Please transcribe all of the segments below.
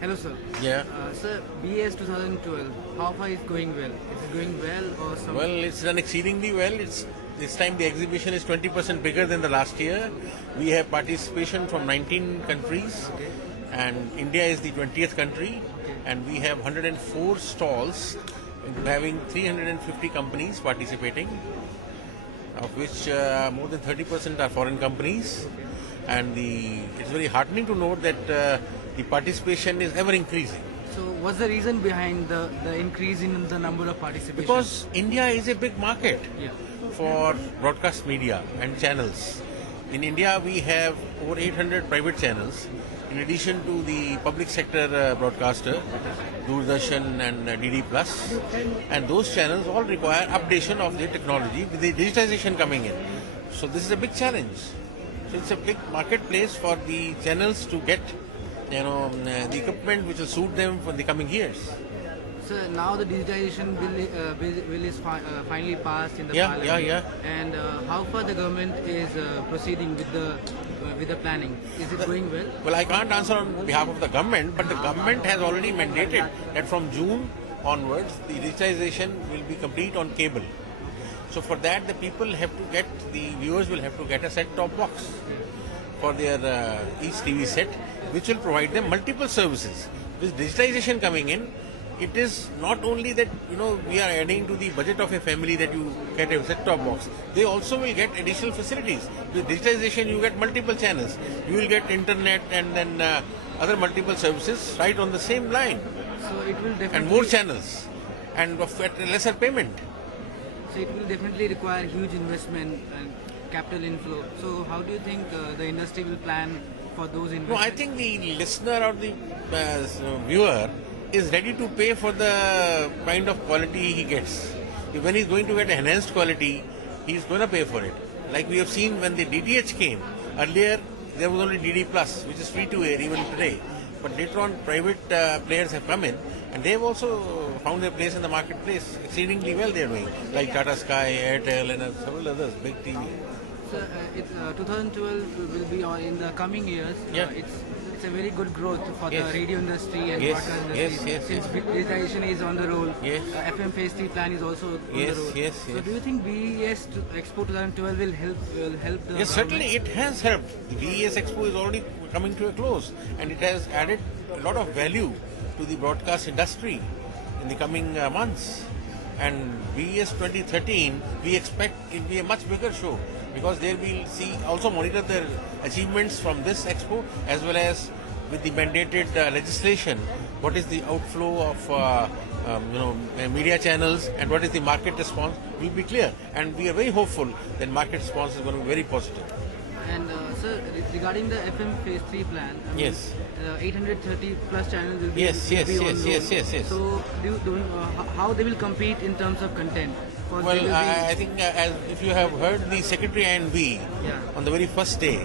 Hello, sir. Yeah. Sir, BS 2012, how far is going well? Is it going well or some? Well, it's done exceedingly well. This time the exhibition is 20% bigger than the last year. We have participation from 19 countries, Okay. and India is the 20th country, and we have 104 stalls, having 350 companies participating, of which more than 30% are foreign companies. And it's very heartening to note that the participation is ever increasing. So, what's the reason behind the increase in the number of participation? Because India is a big market Yeah. for broadcast media and channels. In India, we have over 800 private channels, in addition to the public sector broadcaster, Doordarshan and DD Plus. And those channels all require updation of the technology with the digitization coming in. So this is a big challenge. So it's a big marketplace for the channels to get, the equipment which will suit them for the coming years. So now the digitization bill is finally passed in the Yeah, parliament. yeah. And how far the government is proceeding with the planning? Is it going well? Well, I can't answer on behalf of the government, but the government has already mandated that from June onwards, the digitization will be complete on cable. So for that, the viewers will have to get a set-top box for their each TV set, which will provide them multiple services. With digitization coming in, it is not only that we are adding to the budget of a family that you get a set-top box. They also will get additional facilities. With digitization, you get multiple channels. You will get internet and then other multiple services right on the same line, So it will definitely and more channels, and at a lesser payment. So it will definitely require huge investment and capital inflow. So how do you think the industry will plan for those investments? No, I think the listener or the viewer is ready to pay for the kind of quality he gets. When he's going to get enhanced quality, he's going to pay for it. Like we have seen when the DTH came. Earlier, there was only DD Plus, which is free to air even today. But later on, private players have come in, and they've also found their place in the marketplace. Exceedingly well they're doing, like Tata Sky, Airtel, and several others, big TV. So 2012 will be in the coming years. Yeah. It's a very good growth for Yes. the radio industry and Yes, broadcast industry. yes, Since yes. digitization is on the roll, Yes. FM Phase 3 plan is also on Yes, the roll. yes, So yes. do you think BES Expo 2012 will help the Yes, government? certainly it has helped. The VES Expo is already coming to a close, and it has added a lot of value to the broadcast industry in the coming months. And VES 2013, we expect it will be a much bigger show, because there we'll also monitor the achievements from this expo, as well as with the mandated legislation, what is the outflow of media channels and what is the market response will be clear. And we are very hopeful that market response is going to be very positive. And sir, regarding the FM Phase 3 plan, I mean, Yes. 830 plus channels will be Yes, will yes, be on yes, roll. yes, yes, yes. So how they will compete in terms of content? 'Cause they Well, will be- I think as if you have heard the Secretary INB Yeah. on the very first day,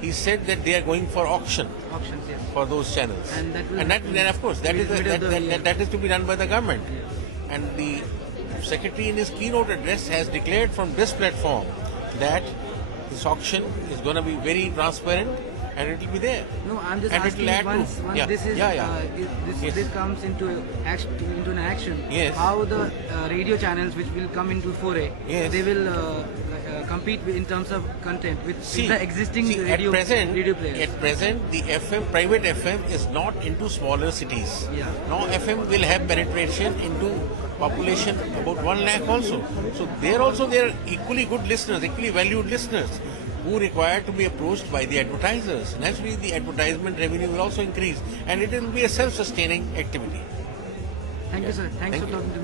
he said that they are going for auction auctions, yes. for those channels. And that will then of course that is middle of the year. that is to be done by the government. And the Secretary in his keynote address has declared from this platform that this auction is going to be very transparent, and it will be there. No, I'm just And it asking will add once yeah, this is yeah, yeah. Yes. this comes into an action. Yes. How the radio channels which will come into foray, Yes. they will compete in terms of content with the existing radio players. At present, the private FM is not into smaller cities. Yeah. Now FM will have penetration into population about 1 lakh also. So there are equally good listeners, equally valued listeners, who require to be approached by the advertisers. Naturally, the advertisement revenue will also increase, and it will be a self-sustaining activity. Thank you, sir. Thanks Thank for you. talking to me.